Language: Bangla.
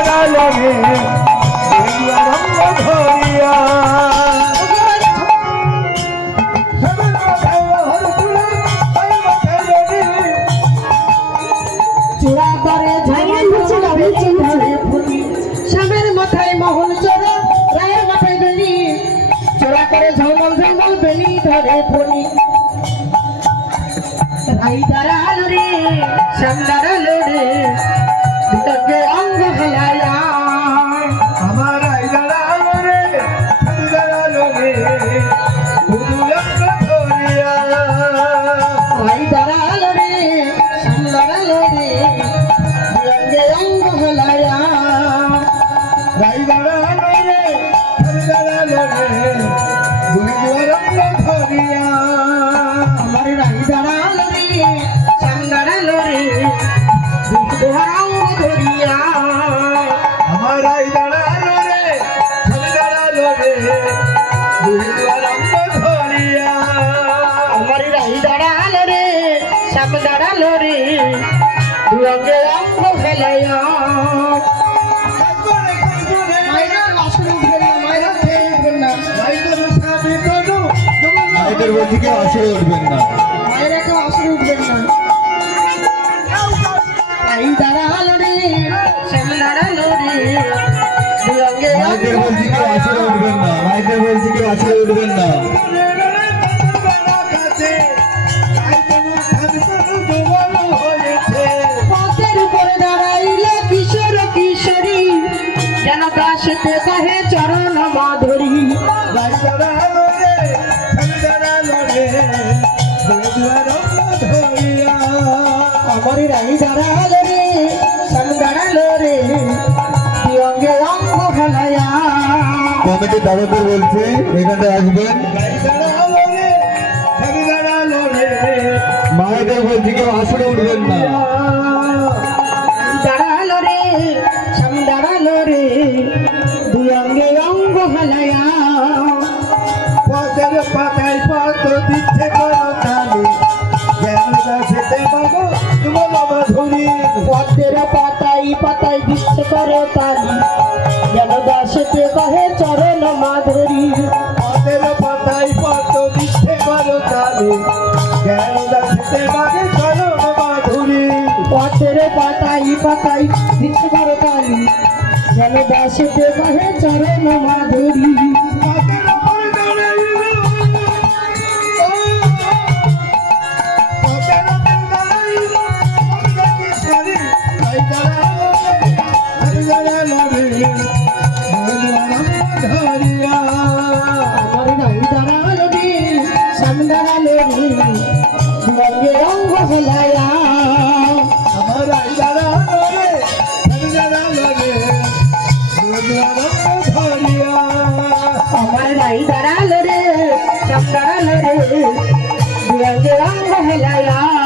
রঙ্গ ধরিয়া চূড়া করে ঝাড়িয়ে নিচে গাবে চিন্তারে ফুটি সামের মাথায় মহল চোরা রায়ের মাথায় বেলি চোরা করে ঝলমল ঝলমল বেলি ধরে ফনি রাই দাঁড়াল রে শ্যাম দাঁড়াল রে রে রঙ্গ ধরিয়া। আমার রাই দাঁড়াল রে শ্যাম দাঁড়াল রে দুটোকে অঙ্গ ধরিয়া। আমার রাই দাঁড়াল রে সাপ দাঁড়াল ফেলাইয়া আসরে উঠবেন না। মায়েরা কেউ আসলে উঠবেন না। রাই দাঁড়াল রে শ্যাম দাঁড়াল রে। মাইকের বলছি কেউ আসরে উঠবেন না। মাইকের বলছি কেউ আসরে উঠবেন না। পথের উপরে দাঁড়াইলে কিশোর কিশোরী যেন দাসতে কহে দাঁড়াল রে সাম দাঁড়াল রে অঙ্গে অঙ্গ ফেলাইয়া। কমিটির দাদাদের বলছি এখানে আসবেন। মায়েদের বলছি কেউ আসরে উঠবেন না। দাঁড়াল রে সাম দাঁড়াল রে দুই অঙ্গে অঙ্গ ফেলাইয়া। পথের পাতায় পথ দিচ্ছে করো তালি জ্ঞান দাসেতে বাবু মাধুরী পথের পাতাই পাতাই দিচ্ছে করো তালি যেন দাসতে কহে চরণ মাধুরী। পথের পাতায় পথ দিচ্ছে করো তালি জ্ঞান দাসেতে বাবু করো মাধুরী। পথের পাতাই পাতাই দিচ্ছে করো তালি যেন দাসতে কহে চরণ মাধুরী। দাঁড়াল রে নাই দাঁড়াল রে। রঙে রঙে হলায়া